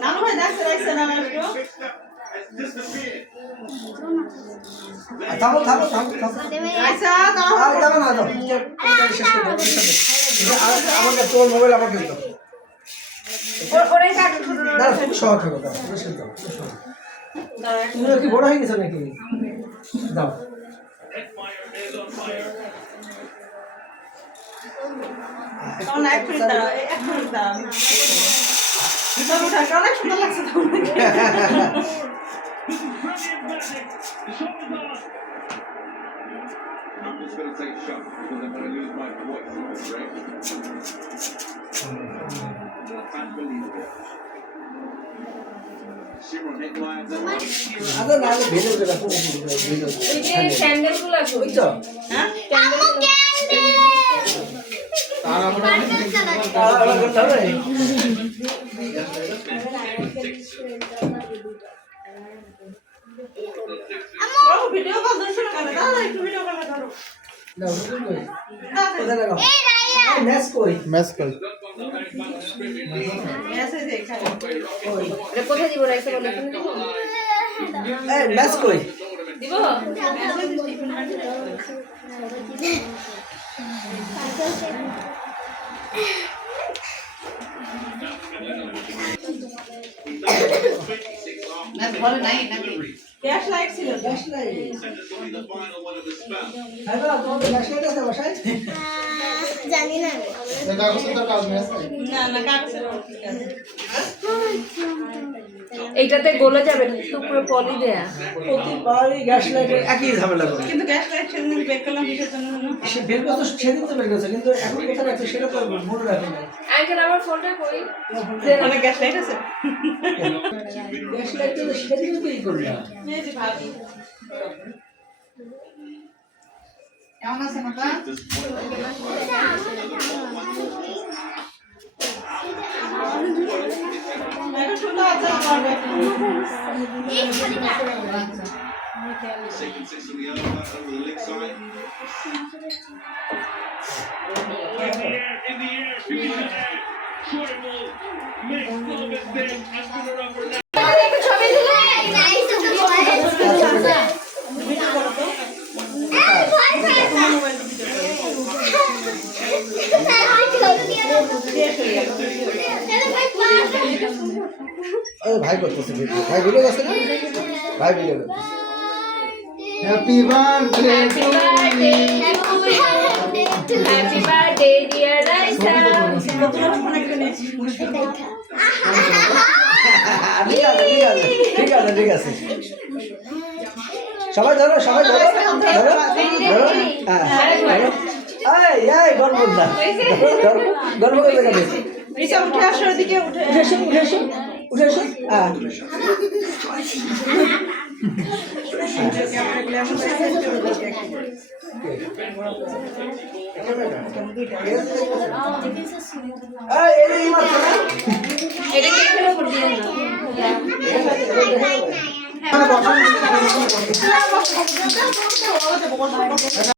নানু ভাই দেখতে রাখছে না একটু থামো থামো থামো আচ্ছা দাও থামো না দাও শেষ করে দাও আমাকে তোর মোবাইল আমাকে দাও ওরে কাটু ছোট না তুমি সহজ করো দাও শেষ দাও তুমি কি বড় হয়ে গেছো নাকি দাও তখন এক মিনিট দাঁড়াও এক মিনিট দাঁড়াও অনেক সুন্দর লাগছে I'm just going to take a shot because I'm going to lose my voice on the break. Unbelievable. Shimron hit lines up. আদা না ভেজে দেবে কোন ভিডিও এই যে ক্যান্ডেলগুলো আছে ওই তো হ্যাঁ তারা করতে হবে বাবু ভিডিও কল ধরছো না কেন দাও একটু ভিডিও কল ধরো দাও কই দাও কোথায় লাগাও ম্যাচ কই মেসেজ দেখাই এটা কোথায় দিব রাইসে বলে তুমি দিব এই ম্যাচ কই দিব মেসেজ টিফিন না ঘরে নাই নাকি ক্যাশ লাইট ছিল ক্যাশ লাইট হ্যালো তোমাদের ম্যাচ লাইট আছে বাসায় জানি না না না কাগজের ঠিক আছে এইটাতে গলে যাবে তো পুরো পলি দেয়া প্রতিবারই গ্যাস লাইটের একই ঝামেলা করে কিন্তু গ্যাস লাইট সেদিন বের করলাম কিসের জন্য সে বের করতে সেদিন তো বের করেছে কিন্তু এখন কোথায় রাখছে সেটা তো মনে রাখে না আঙ্কেল আমার ফোনটা কই মানে গ্যাস লাইট আছে গ্যাস লাইট তো সেদিন তো এই করলা এই যে ভাবি কেমন আছেন আপা এটা শুনতে আচ্ছা করবে Second six from the other over the leg side. In the air, finish it there. Short ball. Makes all of it there. Has been a rubber now. ভাই করতেছে ভিডিও ভাই ভিডিও আছে না ভাই video happy birthday happy birthday dear Raisa ঠিক আছে ঠিক আছে সবাই ধরো ধরো হ্যাঁ এই গর্ব না গর্ব করে দেখাবে রিসা উঠে আসো ওদিকে উঠে উঠে হ্যাঁ এটা কে ফেলে করবে না